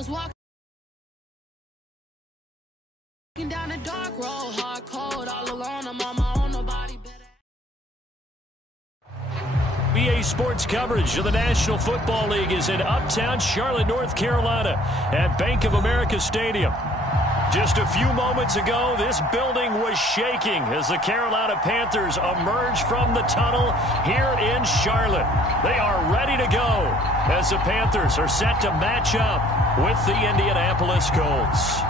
was walking down a dark road, hard cold, all alone. I'm on my own, nobody better. BA Sports coverage of the National Football League is in Uptown Charlotte, North Carolina at Bank of America Stadium. Just a few moments ago, this building was shaking as the Carolina Panthers emerged from the tunnel here in Charlotte. They are ready to go as the Panthers are set to match up with the Indianapolis Colts.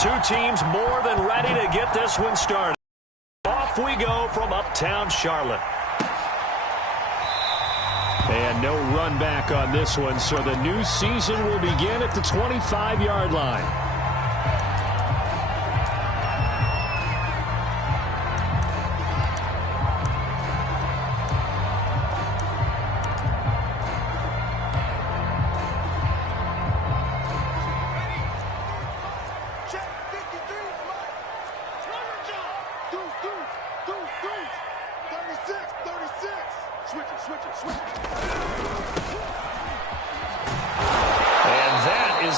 Two teams more than ready to get this one started. Off we go from Uptown Charlotte. And no run back on this one, so the new season will begin at the 25-yard line.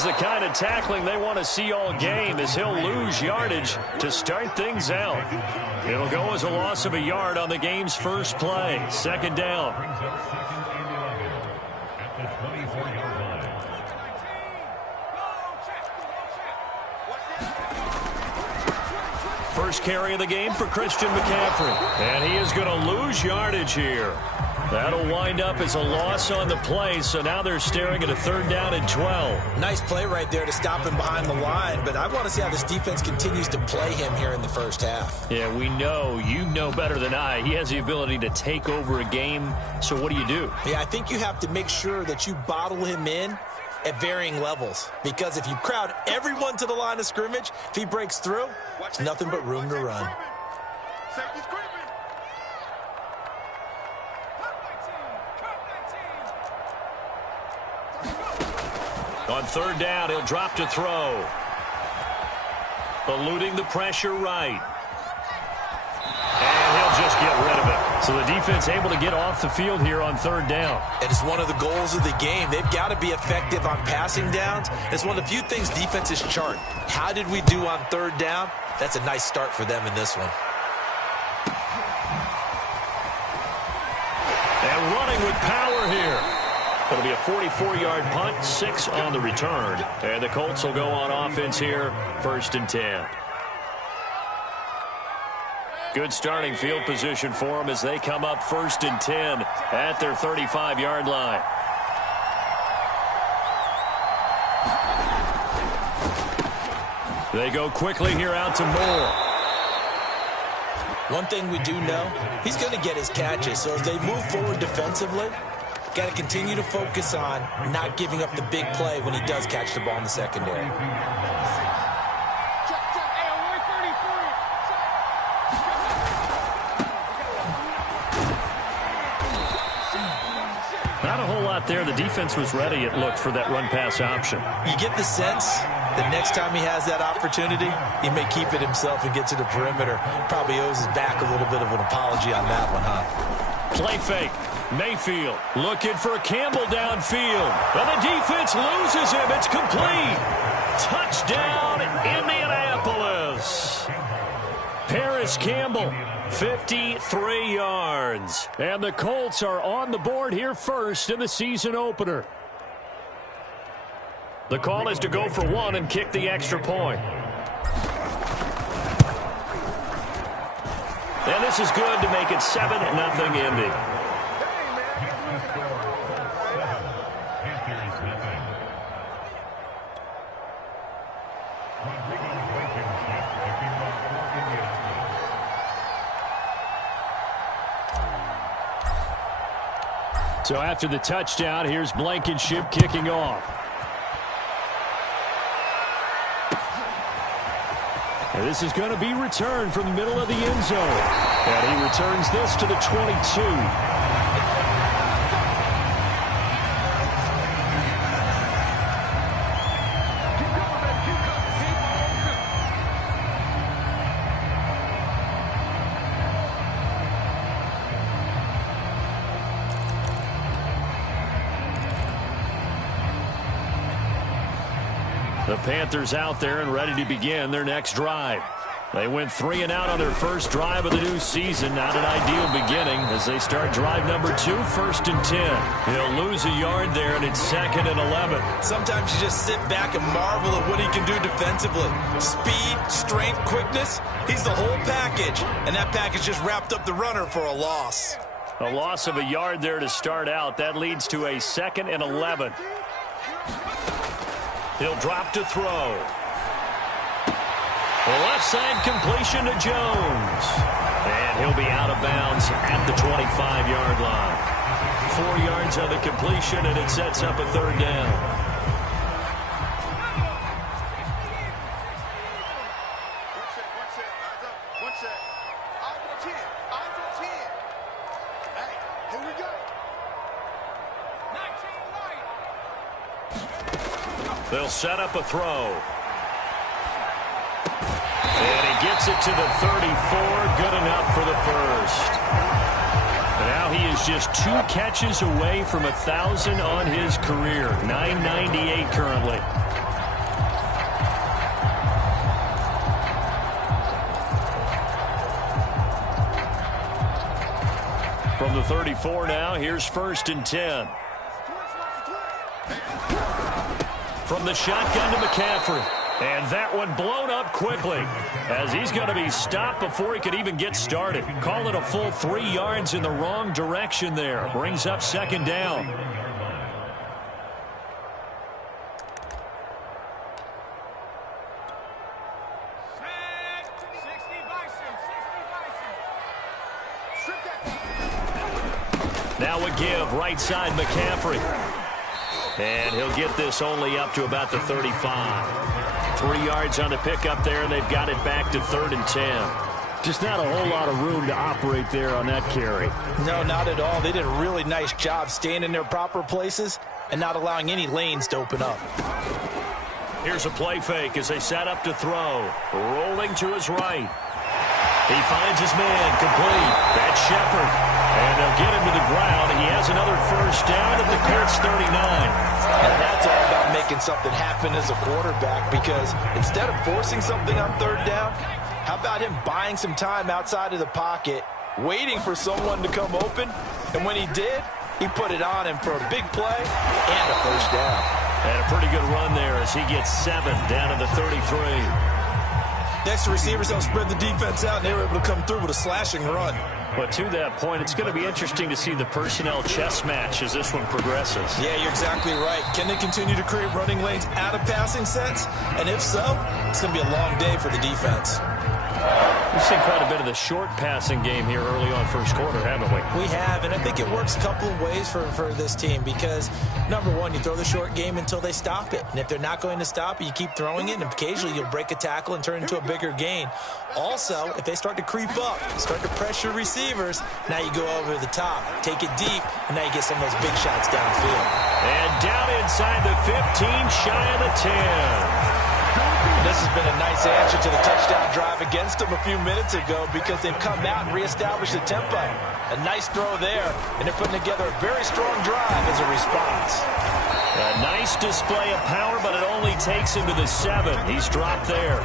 The kind of tackling they want to see all game as he'll lose yardage to start things out. It'll go as a loss of a yard on the game's first play. Second down. First carry of the game for Christian McCaffrey. And he is going to lose yardage here. That'll wind up as a loss on the play, so now they're staring at a 3rd down and 12. Nice play right there to stop him behind the line, but I want to see how this defense continues to play him here in the first half. Yeah, we know, you know better than I, he has the ability to take over a game, so what do you do? Yeah, I think you have to make sure that you bottle him in at varying levels, because if you crowd everyone to the line of scrimmage, if he breaks through, it's nothing but room to run. On 3rd down, he'll drop to throw. Eluding the pressure right. And he'll just get rid of it. So the defense able to get off the field here on 3rd down. And it's one of the goals of the game. They've got to be effective on passing downs. It's one of the few things defenses chart. How did we do on 3rd down? That's a nice start for them in this one. And running with power here. It'll be a 44-yard punt, 6 on the return. And the Colts will go on offense here, 1st and 10. Good starting field position for them as they come up 1st and 10 at their 35-yard line. They go quickly here out to Moore. One thing we do know, he's going to get his catches. So as they move forward defensively, got to continue to focus on not giving up the big play when he does catch the ball in the secondary. Not a whole lot there. The defense was ready, it looked, for that run-pass option. You get the sense that next time he has that opportunity, he may keep it himself and get to the perimeter. Probably owes his back a little bit of an apology on that one, huh? Play fake. Mayfield looking for Campbell downfield. And the defense loses him. It's complete. Touchdown, Indianapolis. Paris Campbell, 53 yards. And the Colts are on the board here first in the season opener. The call is to go for 1 and kick the extra point. And this is good to make it 7-0 Indy. So after the touchdown, here's Blankenship kicking off. And this is going to be returned from the middle of the end zone. And he returns this to the 22. The Panthers out there and ready to begin their next drive. They went 3 and out on their first drive of the new season. Not an ideal beginning as they start drive number 2, 1st and 10. He'll lose a yard there, and it's 2nd and 11. Sometimes you just sit back and marvel at what he can do defensively. Speed, strength, quickness. He's the whole package. And that package just wrapped up the runner for a loss. A loss of a yard there to start out. That leads to a 2nd and 11. He'll drop to throw. Left side completion to Jones. And he'll be out of bounds at the 25-yard line. 4 yards on the completion, and it sets up a 3rd down. They'll set up a throw. And he gets it to the 34. Good enough for the first. And now he is just 2 catches away from 1,000 on his career. 998 currently. From the 34 now, here's 1st and 10. From the shotgun to McCaffrey. And that one blown up quickly as he's going to be stopped before he could even get started. Call it a full 3 yards in the wrong direction there. Brings up 2nd down. Now a give right side McCaffrey. And he'll get this only up to about the 35. 3 yards on the pickup there, and they've got it back to 3rd and 10. Just not a whole lot of room to operate there on that carry. No, not at all. They did a really nice job staying in their proper places and not allowing any lanes to open up. Here's a play fake as they set up to throw. Rolling to his right. He finds his man complete. That's Shepard. And they'll get him to the ground. He has another 1st down at the Colts 39. And that's all about making something happen as a quarterback, because instead of forcing something on 3rd down, how about him buying some time outside of the pocket, waiting for someone to come open, and when he did, he put it on him for a big play and a 1st down. And a pretty good run there as he gets 7 down to the 33. Next, the receivers don't spread the defense out, and they were able to come through with a slashing run. But to that point, it's going to be interesting to see the personnel chess match as this one progresses. Yeah, you're exactly right. Can they continue to create running lanes out of passing sets? And if so, it's going to be a long day for the defense. We've seen quite a bit of the short passing game here early on 1st quarter, haven't we? We have, and I think it works a couple of ways for this team because, number one, you throw the short game until they stop it. And if they're not going to stop it, you keep throwing it, and occasionally you'll break a tackle and turn it into a bigger gain. Also, if they start to creep up, start to pressure receivers, now you go over the top, take it deep, and now you get some of those big shots downfield. And down inside the 15, shy of the 10. This has been a nice answer to the touchdown drive against them a few minutes ago because they've come out and reestablished the tempo. A nice throw there, and they're putting together a very strong drive as a response. A nice display of power, but it only takes him to the 7. He's dropped there.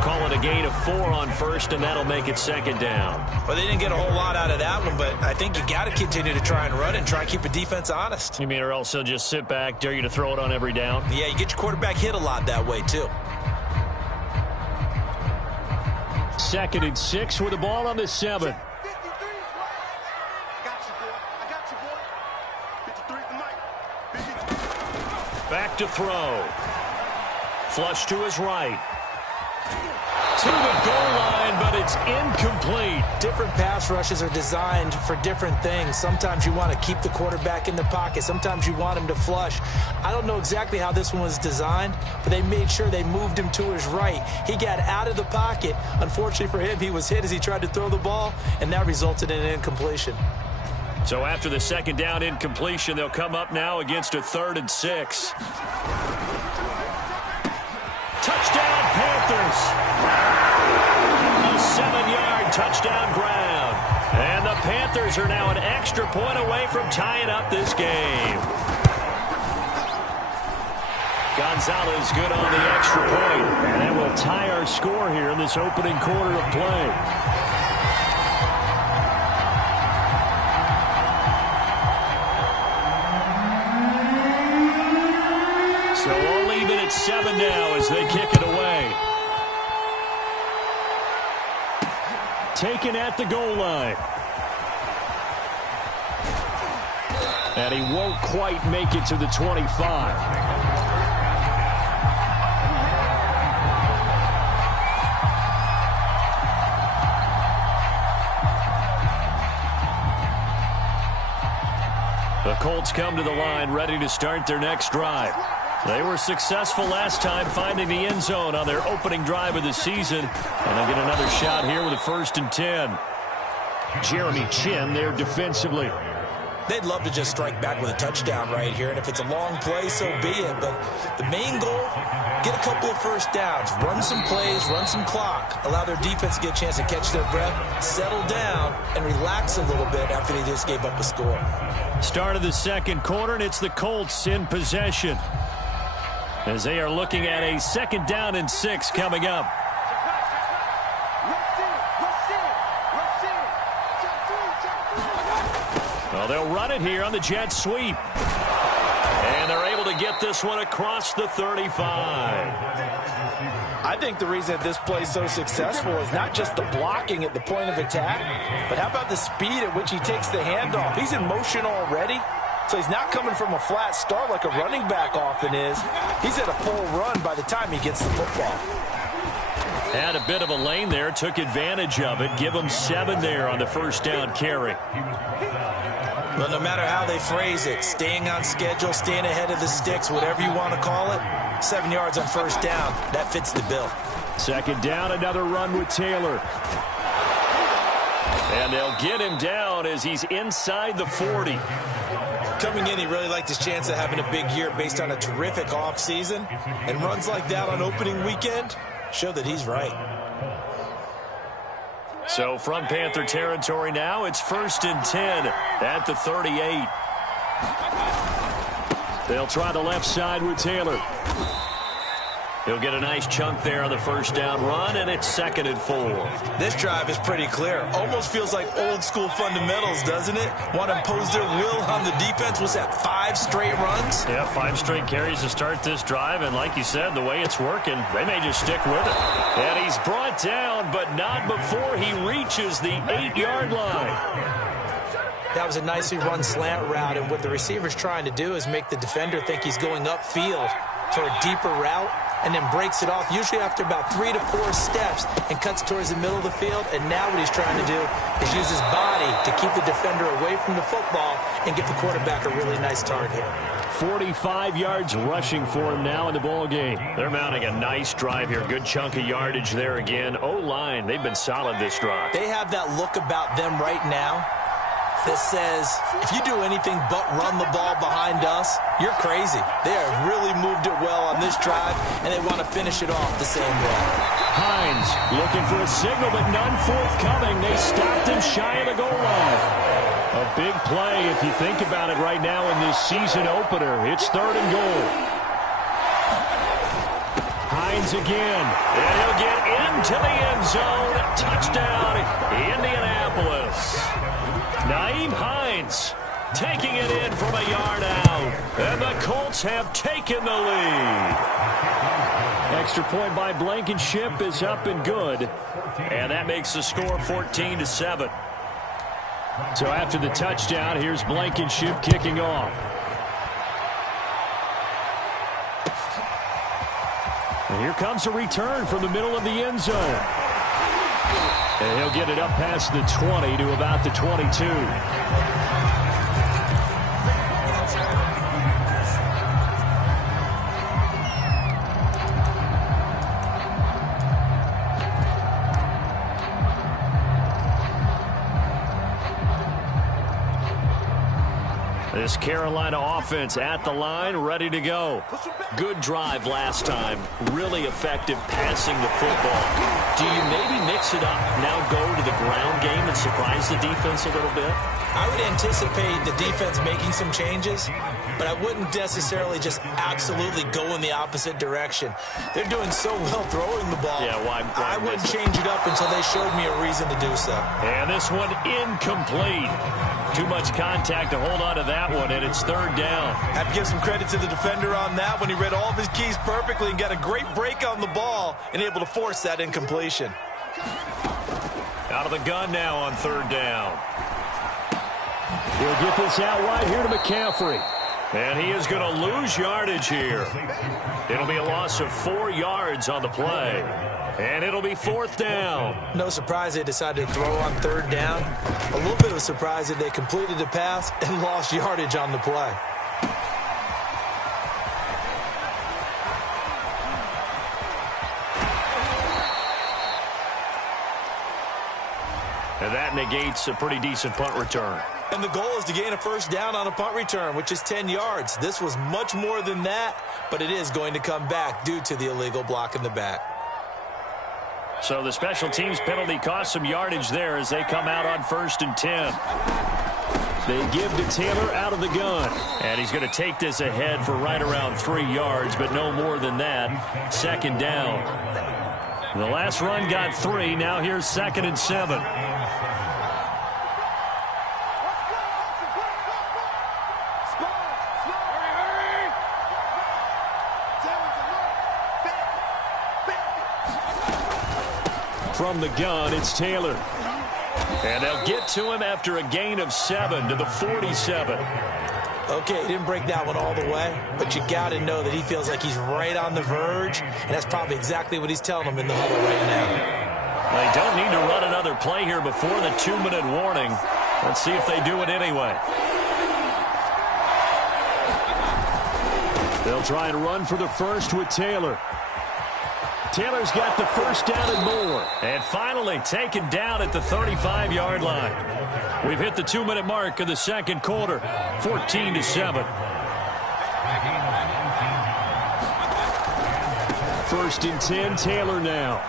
Call it a gain of 4 on 1st, and that'll make it 2nd down. Well, they didn't get a whole lot out of that one, but I think you got to continue to try and run and try and keep the defense honest. You mean or else he'll just sit back, dare you to throw it on every down? Yeah, you get your quarterback hit a lot that way, too. 2nd and 6 with the ball on the 7. Back to throw. Flush to his right. To the goal line, but it's incomplete. Different pass rushes are designed for different things. Sometimes you want to keep the quarterback in the pocket. Sometimes you want him to flush. I don't know exactly how this one was designed, but they made sure they moved him to his right. He got out of the pocket. Unfortunately for him, he was hit as he tried to throw the ball, and that resulted in an incompletion. So after the 2nd down incompletion, they'll come up now against a 3rd and 6. Touchdown, Panthers. A 7-yard touchdown ground. And the Panthers are now an extra point away from tying up this game. Gonzalez good on the extra point. And that will tie our score here in this opening quarter of play. So we'll leave it at 7 now as they kick it away. Taken at the goal line. And he won't quite make it to the 25. The Colts come to the line ready to start their next drive. They were successful last time finding the end zone on their opening drive of the season. And they'll get another shot here with a 1st and 10. Jeremy Chin there defensively. They'd love to just strike back with a touchdown right here, and if it's a long play, so be it. But the main goal, get a couple of first downs, run some plays, run some clock, allow their defense to get a chance to catch their breath, settle down, and relax a little bit after they just gave up a score. Start of the second quarter, and it's the Colts in possession as they are looking at a 2nd down and 6 coming up. Well, they'll run it here on the jet sweep. And they're able to get this one across the 35. I think the reason that this play is so successful is not just the blocking at the point of attack, but how about the speed at which he takes the handoff? He's in motion already, so he's not coming from a flat start like a running back often is. He's at a full run by the time he gets the football. Had a bit of a lane there, took advantage of it. Give him 7 there on the 1st down carry. Well, no matter how they phrase it, staying on schedule, staying ahead of the sticks, whatever you want to call it, 7 yards on 1st down, that fits the bill. 2nd down, another run with Taylor. And they'll get him down as he's inside the 40. Coming in, he really liked his chance of having a big year based on a terrific offseason. And runs like that on opening weekend show that he's right. So from Panther territory now, it's 1st and 10 at the 38. They'll try the left side with Taylor. He'll get a nice chunk there on the 1st down run, and it's 2nd and 4. This drive is pretty clear. Almost feels like old school fundamentals, doesn't it? Want to impose their will on the defense. Was that 5 straight runs? Yeah, 5 straight carries to start this drive, and like you said, the way it's working, they may just stick with it. And he's brought down, but not before he reaches the 8-yard line. That was a nicely run slant route, and what the receiver's trying to do is make the defender think he's going upfield for a deeper route, and then breaks it off, usually after about 3 to 4 steps, and cuts towards the middle of the field. And now what he's trying to do is use his body to keep the defender away from the football and give the quarterback a really nice target. 45 yards rushing for him now in the ball game. They're mounting a nice drive here. Good chunk of yardage there again. O-line, they've been solid this drive. They have that look about them right now that says, if you do anything but run the ball behind us, you're crazy. They have really moved it well on this drive, and they want to finish it off the same way. Hines looking for a signal, but none forthcoming. They stopped him shy of the goal line. A big play if you think about it right now in this season opener. It's 3rd and goal. Hines again, and he'll get into the end zone. Touchdown, Indianapolis. Nyheim Hines taking it in from a yard out. And the Colts have taken the lead. Extra point by Blankenship is up and good. And that makes the score 14-7. So after the touchdown, here's Blankenship kicking off. And here comes a return from the middle of the end zone. And he'll get it up past the 20 to about the 22. This Carolina offense at the line, ready to go. Good drive last time. Really effective passing the football. Do you maybe mix it up, now go to the ground game and surprise the defense a little bit? I would anticipate the defense making some changes, but I wouldn't necessarily just absolutely go in the opposite direction. They're doing so well throwing the ball. Yeah, why I wouldn't change it up until they showed me a reason to do so. And this one incomplete. Too much contact to hold on to that one, and it's third down. Have to give some credit to the defender on that when he read all of his keys perfectly and got a great break on the ball and able to force that incompletion. Out of the gun now on third down. He'll get this out wide here to McCaffrey. And he is going to lose yardage here. It'll be a loss of 4 yards on the play. And it'll be fourth down. No surprise they decided to throw on third down. A little bit of a surprise that they completed the pass and lost yardage on the play. And that negates a pretty decent punt return. And the goal is to gain a first down on a punt return, which is 10 yards. This was much more than that, but it is going to come back due to the illegal block in the back. So the special teams penalty cost some yardage there as they come out on 1st and 10. They give to Taylor out of the gun. And he's going to take this ahead for right around 3 yards, but no more than that. Second down. The last run got 3. Now here's 2nd and 7. From the gun, it's Taylor. And they'll get to him after a gain of 7 to the 47. Okay, he didn't break that one all the way, but you got to know that he feels like he's right on the verge, and that's probably exactly what he's telling them in the huddle right now. They don't need to run another play here before the 2-minute warning. Let's see if they do it anyway. They'll try and run for the first with Taylor. Taylor's got the first down and more. And finally taken down at the 35-yard line. We've hit the 2-minute mark of the second quarter. 14-7. First and 10, Taylor now.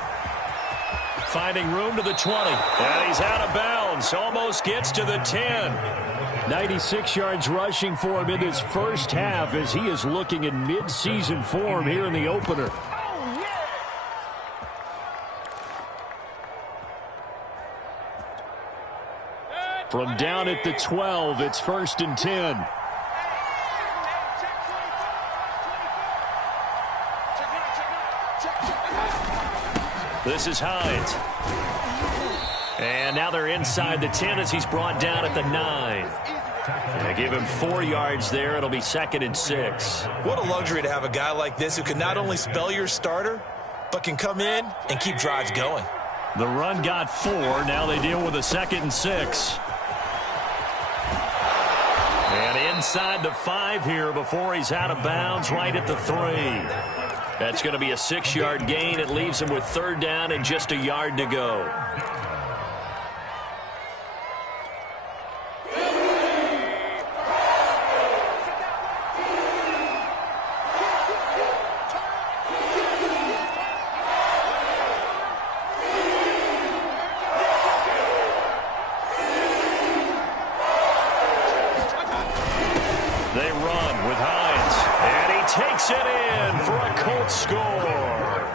Finding room to the 20. And he's out of bounds. Almost gets to the 10. 96 yards rushing for him in this first half as he is looking in mid-season form here in the opener. From down at the 12, it's 1st and 10. This is Hines. And now they're inside the 10 as he's brought down at the 9. They give him 4 yards there. It'll be 2nd and 6. What a luxury to have a guy like this who can not only spell your starter, but can come in and keep drives going. The run got 4. Now they deal with a 2nd and 6. And inside the 5 here before he's out of bounds right at the 3. That's going to be a 6-yard gain. It leaves him with 3rd down and just a yard to go. They run with Hines, and he takes it in for a Colts score.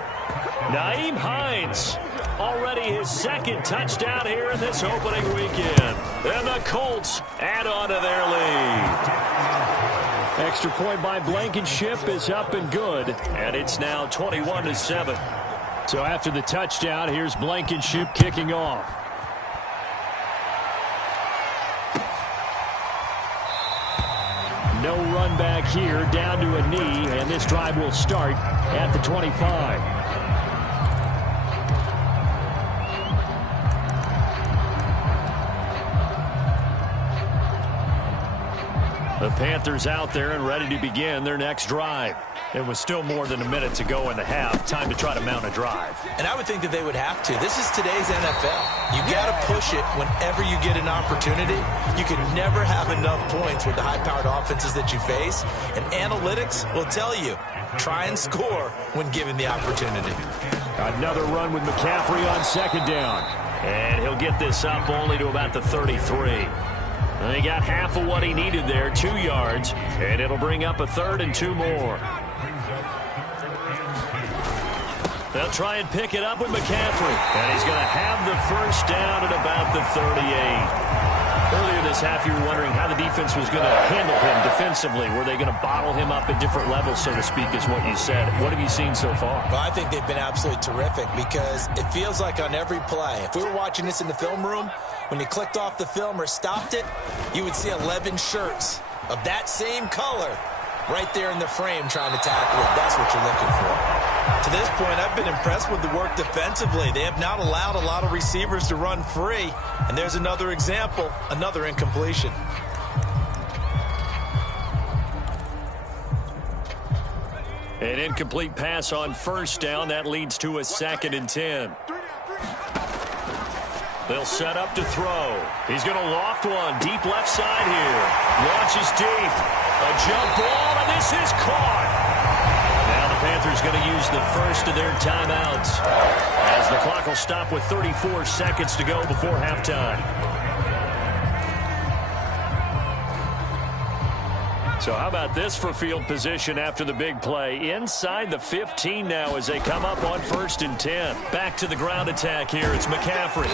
Nyheim Hines, already his 2nd touchdown here in this opening weekend. And the Colts add on to their lead. Extra point by Blankenship is up and good. And it's now 21-7. So after the touchdown, here's Blankenship kicking off. No run back here, down to a knee, and this drive will start at the 25. The Panthers out there and ready to begin their next drive. It was still more than a minute to go in the half. Time to try to mount a drive. And I would think that they would have to. This is today's NFL. You got to push it whenever you get an opportunity. You can never have enough points with the high-powered offenses that you face. And analytics will tell you, try and score when given the opportunity. Another run with McCaffrey on second down. And he'll get this up only to about the 33. He got half of what he needed there, 2 yards. And it'll bring up a 3rd and 2 more. They'll try and pick it up with McCaffrey. And he's going to have the first down at about the 38. Earlier this half, you were wondering how the defense was going to handle him defensively. Were they going to bottle him up at different levels, so to speak, is what you said. What have you seen so far? Well, I think they've been absolutely terrific because it feels like on every play, if we were watching this in the film room, when you clicked off the film or stopped it, you would see 11 shirts of that same color right there in the frame trying to tackle it. That's what you're looking for. To this point, I've been impressed with the work defensively. They have not allowed a lot of receivers to run free. And there's another example, another incompletion. An incomplete pass on first down. That leads to a 2nd and 10. They'll set up to throw. He's going to loft one. Deep left side here. Launches deep. A jump ball, and this is caught. Now the Panthers going to use the first of their timeouts as the clock will stop with 34 seconds to go before halftime. So how about this for field position after the big play? Inside the 15 now as they come up on 1st and 10. Back to the ground attack here. It's McCaffrey.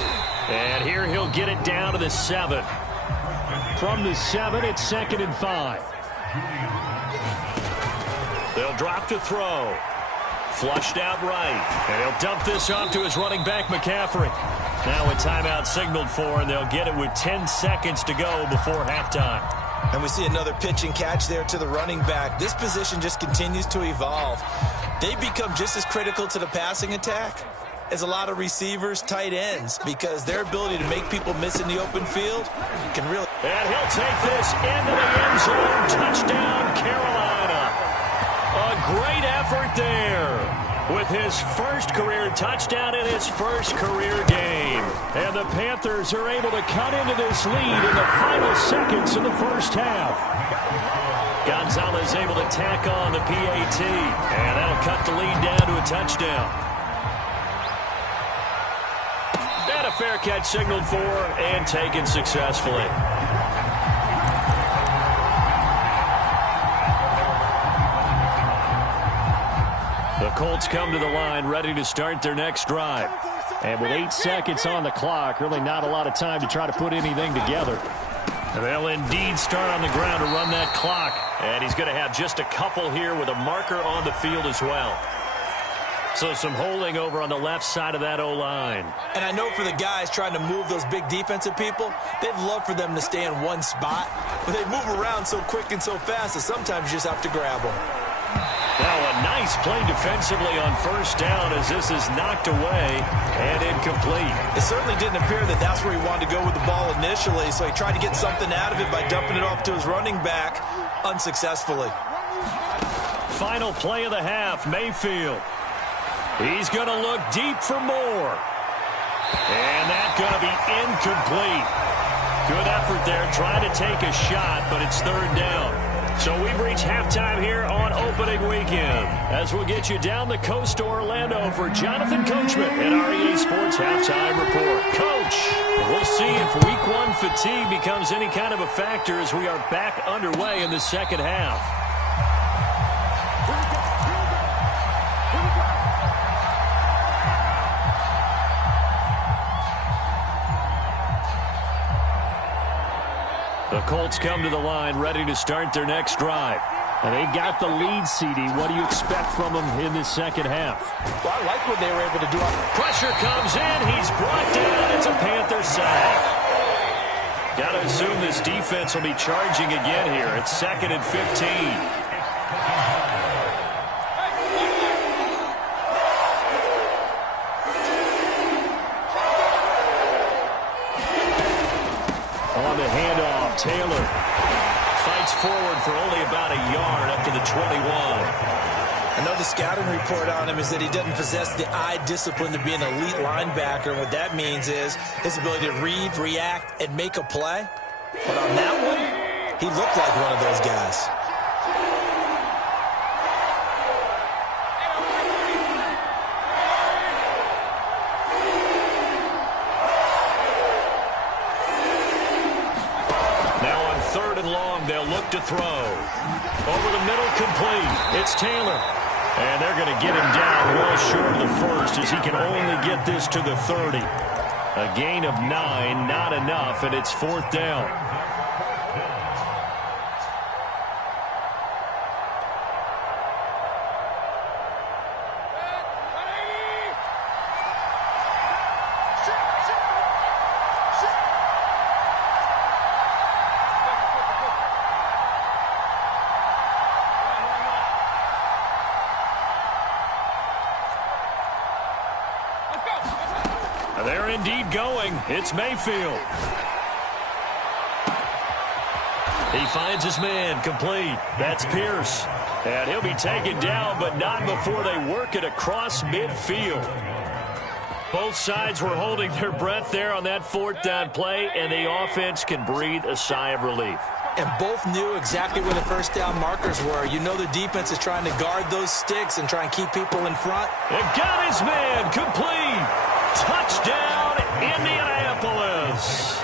And here he'll get it down to the 7. From the 7, it's 2nd and 5. They'll drop to throw. Flushed out right. And he'll dump this off to his running back, McCaffrey. Now a timeout signaled for, and they'll get it with 10 seconds to go before halftime. And we see another pitch and catch there to the running back. This position just continues to evolve. They become just as critical to the passing attack as a lot of receivers, tight ends, because their ability to make people miss in the open field can really... And he'll take this into the end zone. Touchdown, Carolina. A great effort there with his first career touchdown in his first career game. And the Panthers are able to cut into this lead in the final seconds of the first half. Gonzalez able to tack on the PAT, and that'll cut the lead down to a touchdown. And a fair catch signaled for and taken successfully. The Colts come to the line ready to start their next drive. And with 8 seconds on the clock, really not a lot of time to try to put anything together. They'll indeed start on the ground to run that clock. And he's going to have just a couple here with a marker on the field as well. So some holding over on the left side of that O-line. And I know for the guys trying to move those big defensive people, they'd love for them to stay in one spot. But they move around so quick and so fast that sometimes you just have to grab them. Now a nice play defensively on first down as this is knocked away and incomplete. It certainly didn't appear that that's where he wanted to go with the ball initially, so he tried to get something out of it by dumping it off to his running back unsuccessfully. Final play of the half, Mayfield. He's going to look deep for more. And that's going to be incomplete. Good effort there trying to take a shot, but it's 3rd down. So we've reached halftime here on opening weekend as we'll get you down the coast to Orlando for Jonathan Coachman and our EA Sports Halftime Report. Coach, we'll see if Week 1 fatigue becomes any kind of a factor as we are back underway in the second half. The Colts come to the line ready to start their next drive. And they've got the lead, CD. What do you expect from them in the second half? Well, I like what they were able to do. Pressure comes in. He's brought down. It's a Panther sack. Got to assume this defense will be charging again here. It's 2nd and 15. Taylor fights forward for only about a yard up to the 21. I know the scouting report on him is that he doesn't possess the eye discipline to be an elite linebacker. What that means is his ability to read, react, and make a play. But on that one, he looked like one of those guys. Now on 3rd and long, they'll look to throw. Over the middle, complete. It's Taylor. And they're going to get him down well short of the first as he can only get this to the 30. A gain of 9, not enough, and it's 4th down. They're indeed going. It's Mayfield. He finds his man, complete. That's Pierce. And he'll be taken down, but not before they work it across midfield. Both sides were holding their breath there on that 4th down play, and the offense can breathe a sigh of relief. And both knew exactly where the first down markers were. You know the defense is trying to guard those sticks and try and keep people in front. And got his man, complete. Touchdown, Indianapolis.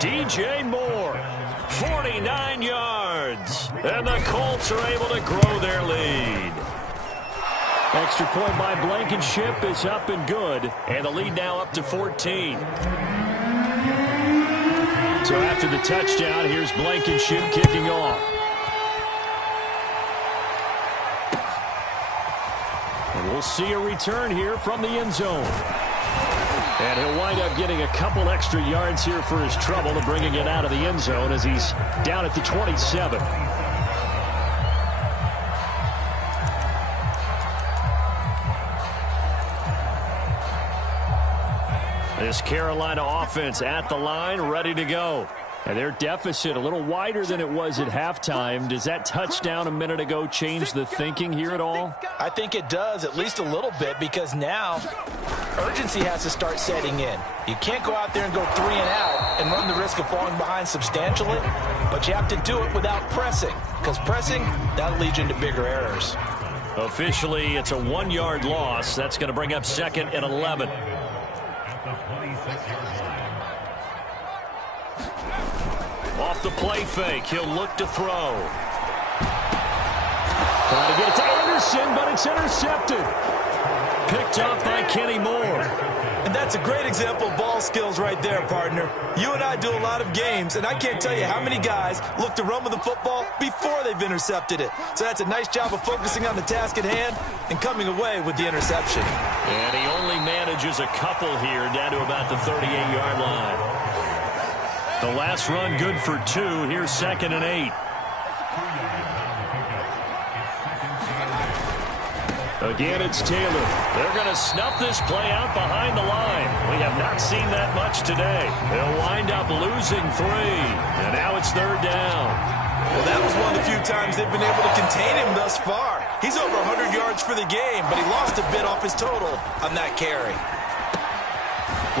DJ Moore, 49 yards. And the Colts are able to grow their lead. Extra point by Blankenship is up and good. And the lead now up to 14. So after the touchdown, here's Blankenship kicking off. And we'll see a return here from the end zone. And he'll wind up getting a couple extra yards here for his trouble to bringing it out of the end zone as he's down at the 27. This Carolina offense at the line, ready to go. And their deficit a little wider than it was at halftime. Does that touchdown a minute ago change the thinking here at all? I think it does, at least a little bit, because now urgency has to start setting in. You can't go out there and go 3 and out and run the risk of falling behind substantially, but you have to do it without pressing, because pressing, that'll lead you into bigger errors. Officially, it's a 1-yard loss. That's going to bring up 2nd and 11. Off the play fake, he'll look to throw. Trying to get it to Anderson, but it's intercepted. Picked up by Kenny Moore. And that's a great example of ball skills right there, partner. You and I do a lot of games, and I can't tell you how many guys look to run with the football before they've intercepted it. So that's a nice job of focusing on the task at hand and coming away with the interception. And he only manages a couple here down to about the 38-yard line. The last run good for 2. Here's 2nd and 8. Again, it's Taylor. They're going to snuff this play out behind the line. We have not seen that much today. They'll wind up losing 3. And now it's 3rd down. Well, that was one of the few times they've been able to contain him thus far. He's over 100 yards for the game, but he lost a bit off his total on that carry.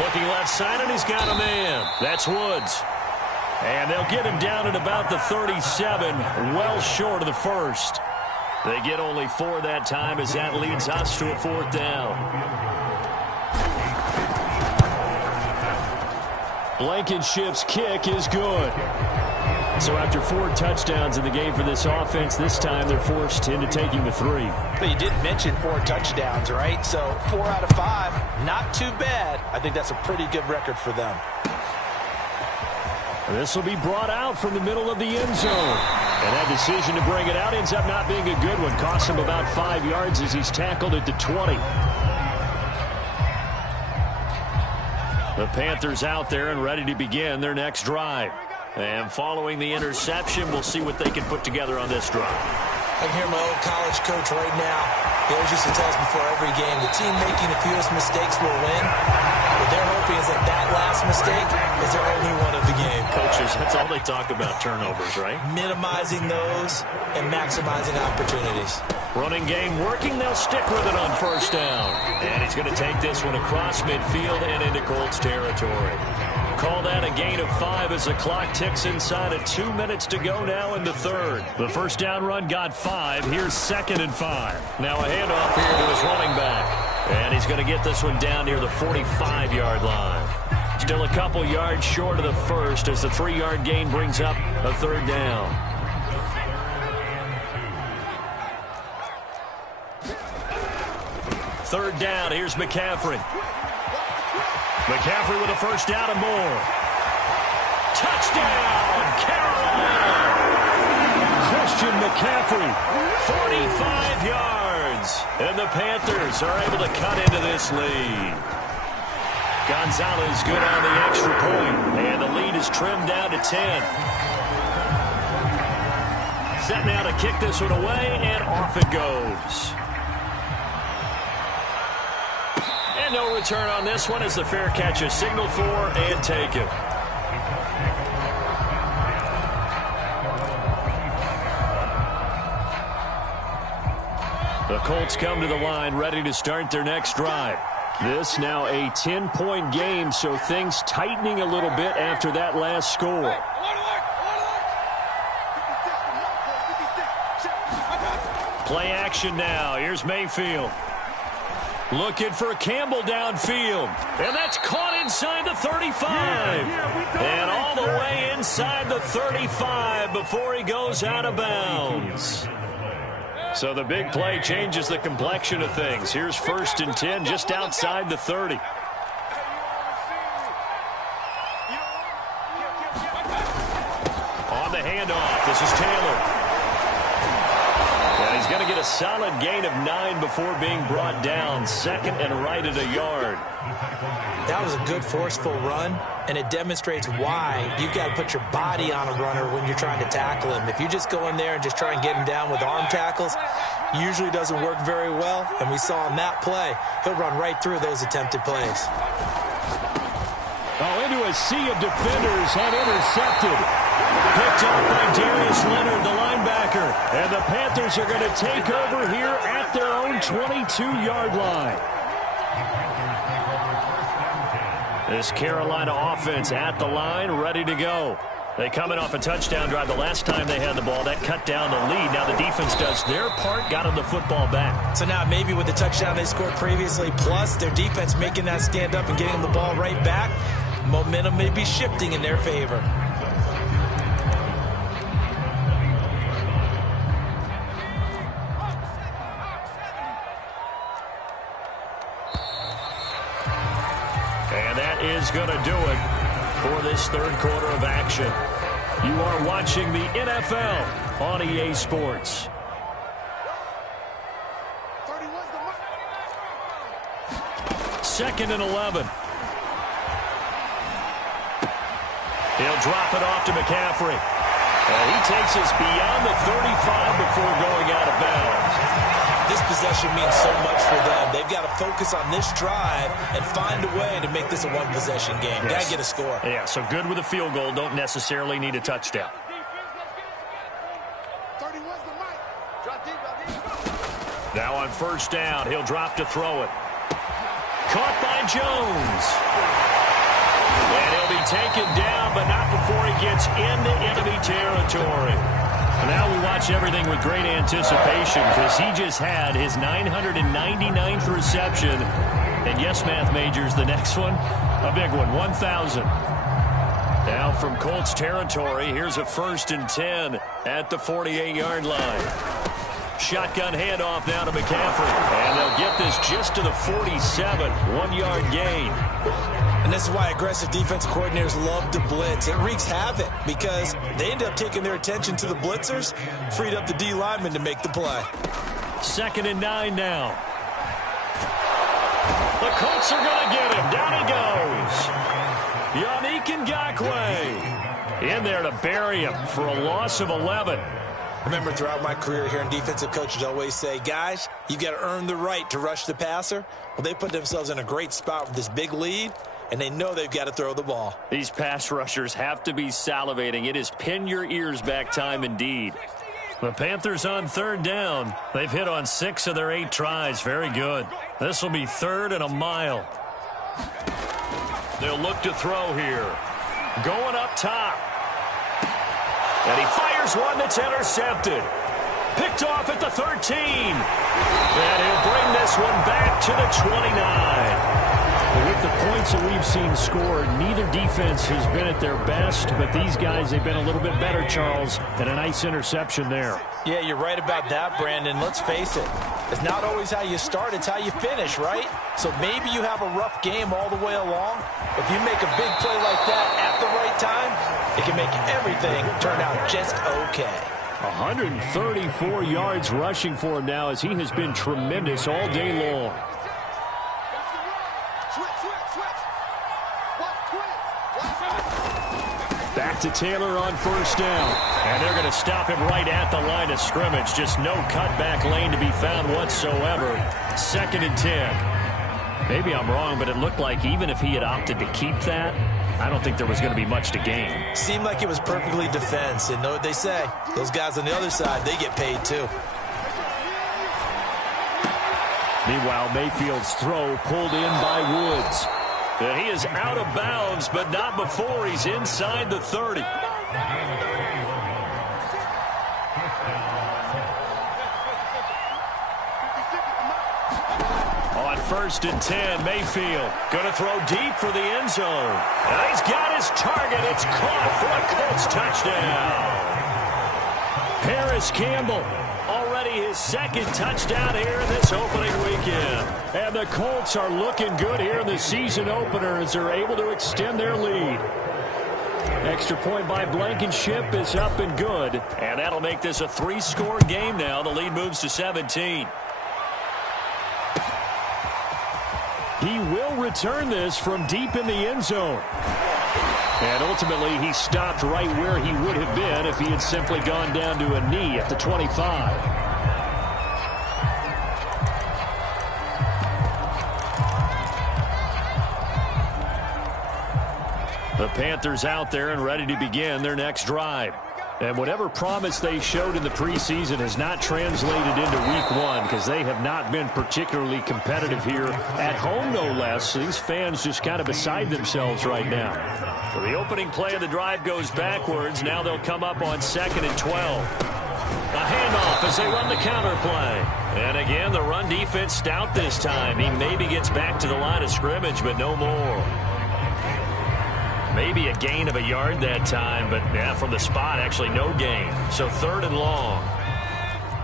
Looking left side, and he's got a man. That's Woods. And they'll get him down at about the 37, well short of the first. They get only 4 that time as that leads us to a 4th down. Blankenship's kick is good. So after 4 touchdowns in the game for this offense, this time they're forced into taking the 3. But you did mention 4 touchdowns, right? So 4 out of 5, not too bad. I think that's a pretty good record for them. This will be brought out from the middle of the end zone. And that decision to bring it out ends up not being a good one. Costs him about 5 yards as he's tackled at the 20. The Panthers out there and ready to begin their next drive. And following the interception, we'll see what they can put together on this drive. I can hear my old college coach right now. He always used to tell us before every game, the team making the fewest mistakes will win. What they're hoping is that that last mistake is their only one of the game. Coaches, that's all they talk about, turnovers, right? Minimizing those and maximizing opportunities. Running game working. They'll stick with it on first down. And he's going to take this one across midfield and into Colts territory. Call that a gain of 5 as the clock ticks inside of 2 minutes to go now in the third. The first down run got 5. Here's 2nd and 5. Now a handoff here to his running back. And he's going to get this one down near the 45-yard line. Still a couple yards short of the first as the 3-yard gain brings up a third down. Third down, here's McCaffrey. McCaffrey with a first down and more. Touchdown, Carolina! Christian McCaffrey, 45 yards. And the Panthers are able to cut into this lead. Gonzalez good on the extra point. And the lead is trimmed down to 10. Set now to kick this one away, and off it goes. And no return on this one as the fair catch is signaled for and taken. The Colts come to the line ready to start their next drive. This now a 10-point game, so things tightening a little bit after that last score. Play action now. Here's Mayfield. Looking for Campbell downfield. And that's caught inside the 35. And all the way inside the 35 before he goes out of bounds. So the big play changes the complexion of things. Here's 1st and 10 just outside the 30. On the handoff, this is Taylor. He's going to get a solid gain of 9 before being brought down. 2nd and right at a yard. That was a good forceful run, and it demonstrates why you've got to put your body on a runner when you're trying to tackle him. If you just go in there and just try and get him down with arm tackles, usually doesn't work very well, and we saw on that play, he'll run right through those attempted plays. Oh, into a sea of defenders and intercepted. Picked up by Darius Leonard, the linebacker. And the Panthers are going to take over here at their own 22-yard line. This Carolina offense at the line, ready to go. They coming off a touchdown drive. The last time they had the ball, that cut down the lead. Now the defense does their part, got them the football back. So now maybe with the touchdown they scored previously, plus their defense making that stand up and getting them the ball right back, momentum may be shifting in their favor. And that is going to do it for this third quarter of action. You are watching the NFL on EA Sports. Second and 11. He'll drop it off to McCaffrey. And he takes us beyond the 35 before going out of bounds. This possession means so much for them. They've got to focus on this drive and find a way to make this a one-possession game. Yes. Got to get a score. Yeah, so good with a field goal. Don't necessarily need a touchdown. Now on first down, he'll drop to throw it. Caught by Jones. And he'll be taken down, but not before he gets into enemy territory. Now we watch everything with great anticipation because he just had his 999th reception. And yes, math majors, the next one, a big one, 1,000. Now from Colts territory, here's a 1st and 10 at the 48-yard line. Shotgun handoff now to McCaffrey. And they'll get this just to the 47, 1-yard gain. And this is why aggressive defensive coordinators love to blitz. It wreaks havoc because they end up taking their attention to the blitzers, freed up the D lineman to make the play. 2nd and 9 now. The Colts are going to get him. Down he goes. Yannick Ngakoue in there to bury him for a loss of 11. remember throughout my career hearing defensive coaches always say, guys, you got to earn the right to rush the passer. Well, they put themselves in a great spot with this big lead, and they know they've got to throw the ball. These pass rushers have to be salivating. It is pin your ears back time indeed. The Panthers on third down. They've hit on 6 of their 8 tries. Very good. This will be 3rd and a mile. They'll look to throw here. Going up top. And he fires one that's intercepted. Picked off at the 13. And he'll bring this one back to the 29. With the points that we've seen scored, neither defense has been at their best, but these guys, they've been a little bit better, Charles, and a nice interception there. Yeah, you're right about that, Brandon. Let's face it. It's not always how you start, it's how you finish, right? So maybe you have a rough game all the way along. If you make a big play like that at the right time, it can make everything turn out just okay. 134 yards rushing for him now as he has been tremendous all day long. Back to Taylor on first down. And they're going to stop him right at the line of scrimmage. Just no cutback lane to be found whatsoever. 2nd and 10. Maybe I'm wrong, but it looked like even if he had opted to keep that, I don't think there was going to be much to gain. Seemed like it was perfectly defense. And know what they say? Those guys on the other side, they get paid too. Meanwhile, Mayfield's throw pulled in by Woods. And he is out of bounds, but not before he's inside the 30. On 1st and 10, Mayfield going to throw deep for the end zone. And he's got his target. It's caught for a Colts touchdown. Paris Campbell, already his 2nd touchdown here in this opening weekend. And the Colts are looking good here in the season opener as they're able to extend their lead. Extra point by Blankenship is up and good. And that'll make this a 3-score game now. The lead moves to 17. He will return this from deep in the end zone. And ultimately, he stopped right where he would have been if he had simply gone down to a knee at the 25. The Panthers out there and ready to begin their next drive. And whatever promise they showed in the preseason has not translated into week 1 because they have not been particularly competitive here at home, no less. These fans just kind of beside themselves right now. So the opening play of the drive goes backwards. Now they'll come up on 2nd and 12. A handoff as they run the counter play. And again, the run defense stout this time. He maybe gets back to the line of scrimmage, but no more. Maybe a gain of a yard that time, but yeah, from the spot, actually no gain. So 3rd and long.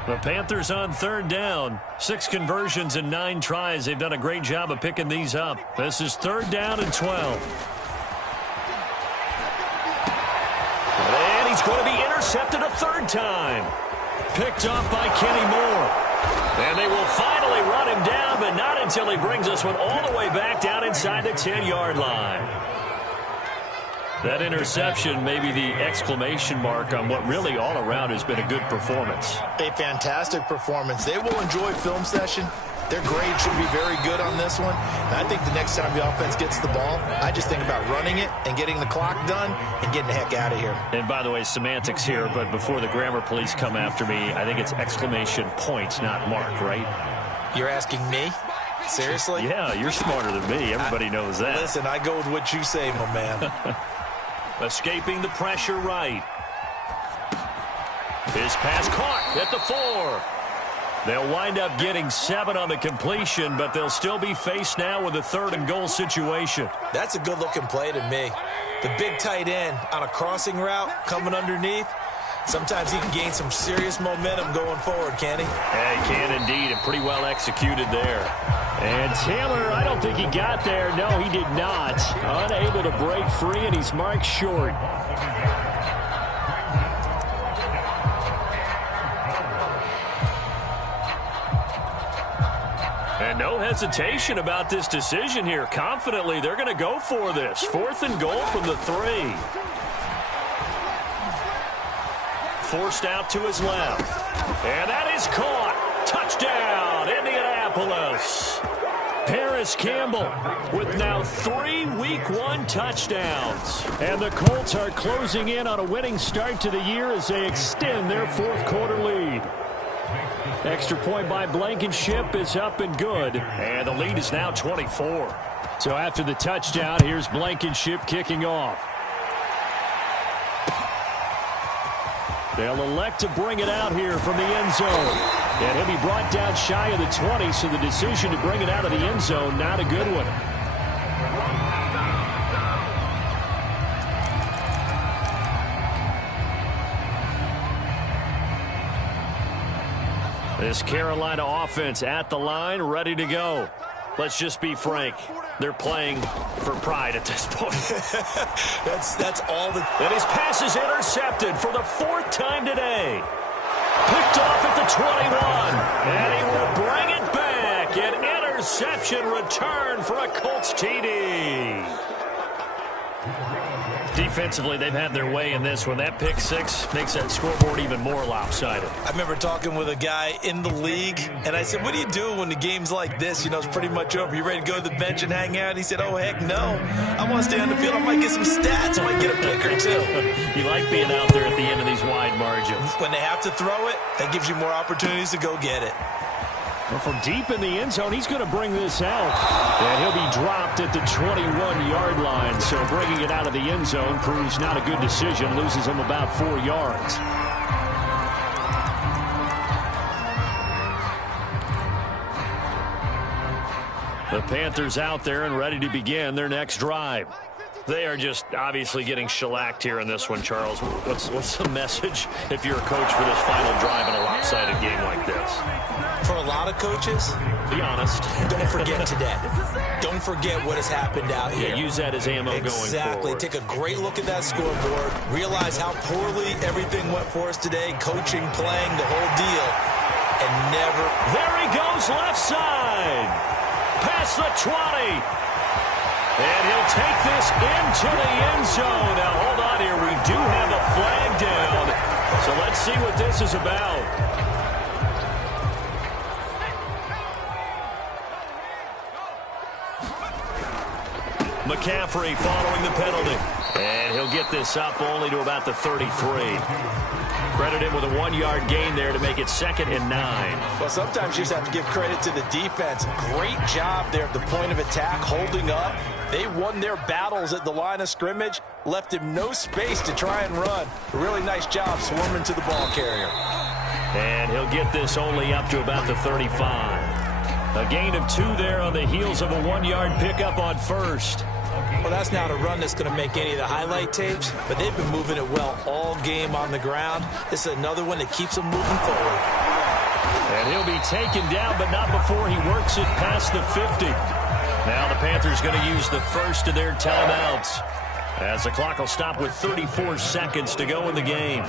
The Panthers on 3rd down. 6 conversions and 9 tries. They've done a great job of picking these up. This is 3rd down and 12. And he's going to be intercepted a 3rd time. Picked off by Kenny Moore. And they will finally run him down, but not until he brings this one all the way back down inside the 10-yard line. That interception may be the exclamation mark on what really all around has been a good performance. A fantastic performance. They will enjoy film session. Their grade should be very good on this one. And I think the next time the offense gets the ball, I just think about running it and getting the clock done and getting the heck out of here. And by the way, semantics here, but before the grammar police come after me, I think it's exclamation point, not mark, right? You're asking me? Seriously? Yeah, you're smarter than me. Everybody knows that. Listen, I go with what you say, my man. Escaping the pressure right. His pass caught at the 4. They'll wind up getting 7 on the completion, but they'll still be faced now with a 3rd and goal situation. That's a good-looking play to me. The big tight end on a crossing route coming underneath. Sometimes he can gain some serious momentum going forward, can he? Yeah, he can indeed, and pretty well executed there. And Taylor, I don't think he got there. No, he did not. Unable to break free, and he's marked short. And no hesitation about this decision here. Confidently, they're going to go for this. 4th and goal from the 3. forced out to his left. And that is caught. Touchdown, Indianapolis. Paris Campbell with now 3 Week 1 touchdowns. And the Colts are closing in on a winning start to the year as they extend their fourth quarter lead. Extra point by Blankenship is up and good. And the lead is now 24. So after the touchdown, here's Blankenship kicking off. They'll elect to bring it out here from the end zone. And he'll be brought down shy of the 20, so the decision to bring it out of the end zone, not a good one. This Carolina offense at the line, ready to go. Let's just be frank. They're playing for pride at this point. that's all. And his pass is intercepted for the 4th time today. Picked off at the 21. And he will bring it back. An interception return for a Colts TD. Defensively, they've had their way in this one. That pick six makes that scoreboard even more lopsided. I remember talking with a guy in the league, and I said, what do you do when the game's like this? You know, it's pretty much over. You ready to go to the bench and hang out? He said, oh, heck no. I want to stay on the field. I might get some stats. I might get a pick or two. You like being out there at the end of these wide margins. When they have to throw it, that gives you more opportunities to go get it. Well, from deep in the end zone, he's going to bring this out. And he'll be dropped at the 21-yard line. So bringing it out of the end zone proves not a good decision. Loses him about 4 yards. The Panthers out there and ready to begin their next drive. They are just obviously getting shellacked here in this one, Charles. What's the message if you're a coach for this final drive in a lopsided game like this? For a lot of coaches, be honest. Don't forget today. Don't forget what has happened out here. Yeah, use that as ammo going forward. Exactly. Take a great look at that scoreboard. Realize how poorly everything went for us today. Coaching, playing, the whole deal. And never. There he goes, left side. Past the 20. And he'll take this into the end zone. Now, hold on here. We do have a flag down. So let's see what this is about. McCaffrey following the penalty. And he'll get this up only to about the 33. Credit him with a 1-yard gain there to make it 2nd and 9. Well, sometimes you just have to give credit to the defense. Great job there at the point of attack, holding up. They won their battles at the line of scrimmage, left him no space to try and run. A really nice job swarming to the ball carrier. And he'll get this only up to about the 35. A gain of 2 there on the heels of a 1-yard pickup on first. Well, that's not a run that's going to make any of the highlight tapes, but they've been moving it well all game on the ground. This is another one that keeps them moving forward. And he'll be taken down, but not before he works it past the 50. Now the Panthers going to use the first of their timeouts, as the clock will stop with 34 seconds to go in the game.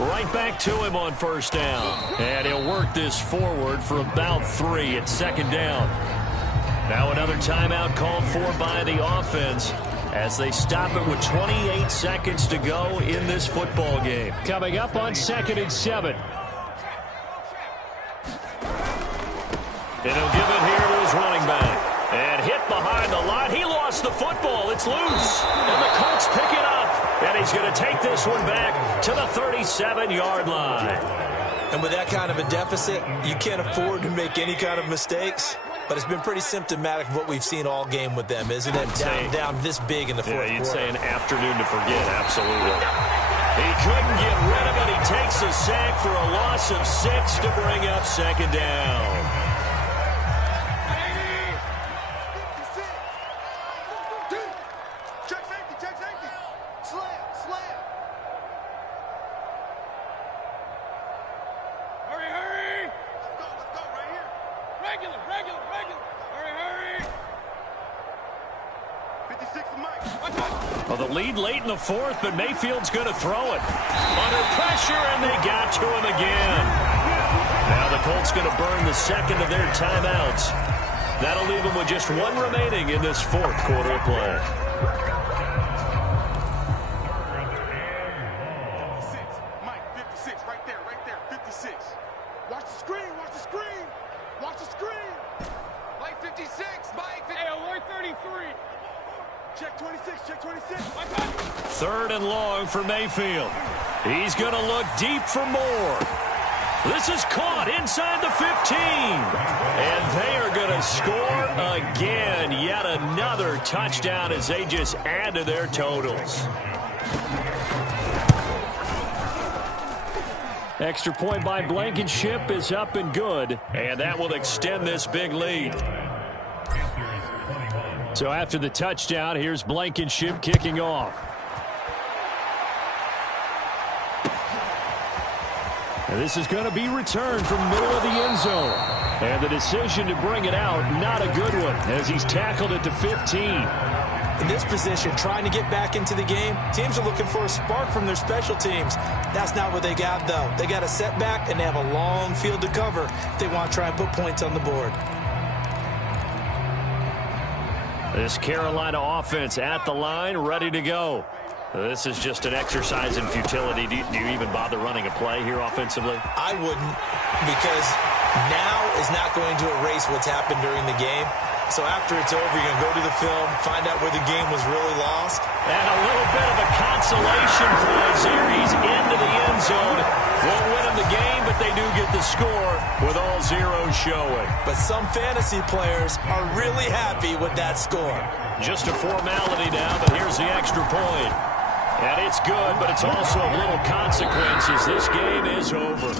Right back to him on first down. And he'll work this forward for about 3 at 2nd down. Now another timeout called for by the offense as they stop it with 28 seconds to go in this football game. Coming up on 2nd and 7. And he'll give it here to his running back. And hit behind the line. He lost the football. It's loose. And the Colts pick it up. And he's going to take this one back to the 37-yard line. And with that kind of a deficit, you can't afford to make any kind of mistakes. But it's been pretty symptomatic of what we've seen all game with them, isn't it? Down this big in the fourth quarter. You'd say an afternoon to forget, absolutely. He couldn't get rid of it. He takes a sack for a loss of 6 to bring up 2nd down. Well, the lead late in the fourth, but Mayfield's going to throw it. Under pressure, and they got to him again. Now the Colts going to burn the 2nd of their timeouts. That'll leave them with just 1 remaining in this fourth quarter of play. Check 26, check 26. 3rd and long for Mayfield. He's going to look deep for more. This is caught inside the 15. And they are going to score again. Yet another touchdown as they just add to their totals. Extra point by Blankenship is up and good. And that will extend this big lead. So after the touchdown, here's Blankenship kicking off. And this is going to be returned from the middle of the end zone. And the decision to bring it out, not a good one, as he's tackled at the 15. In this position, trying to get back into the game, teams are looking for a spark from their special teams. That's not what they got, though. They got a setback, and they have a long field to cover if they want to try and put points on the board. This Carolina offense at the line, ready to go. This is just an exercise in futility. Do you even bother running a play here offensively? I wouldn't, because now is not going to erase what's happened during the game. So after it's over, you're going to go to the film, find out where the game was really lost. And a little bit of a consolation prize here. He's into the end zone. Won't win him the game, but they do get the score with all zeros showing. But some fantasy players are really happy with that score. Just a formality now, but here's the extra point. And it's good, but it's also of little consequences. This game is over.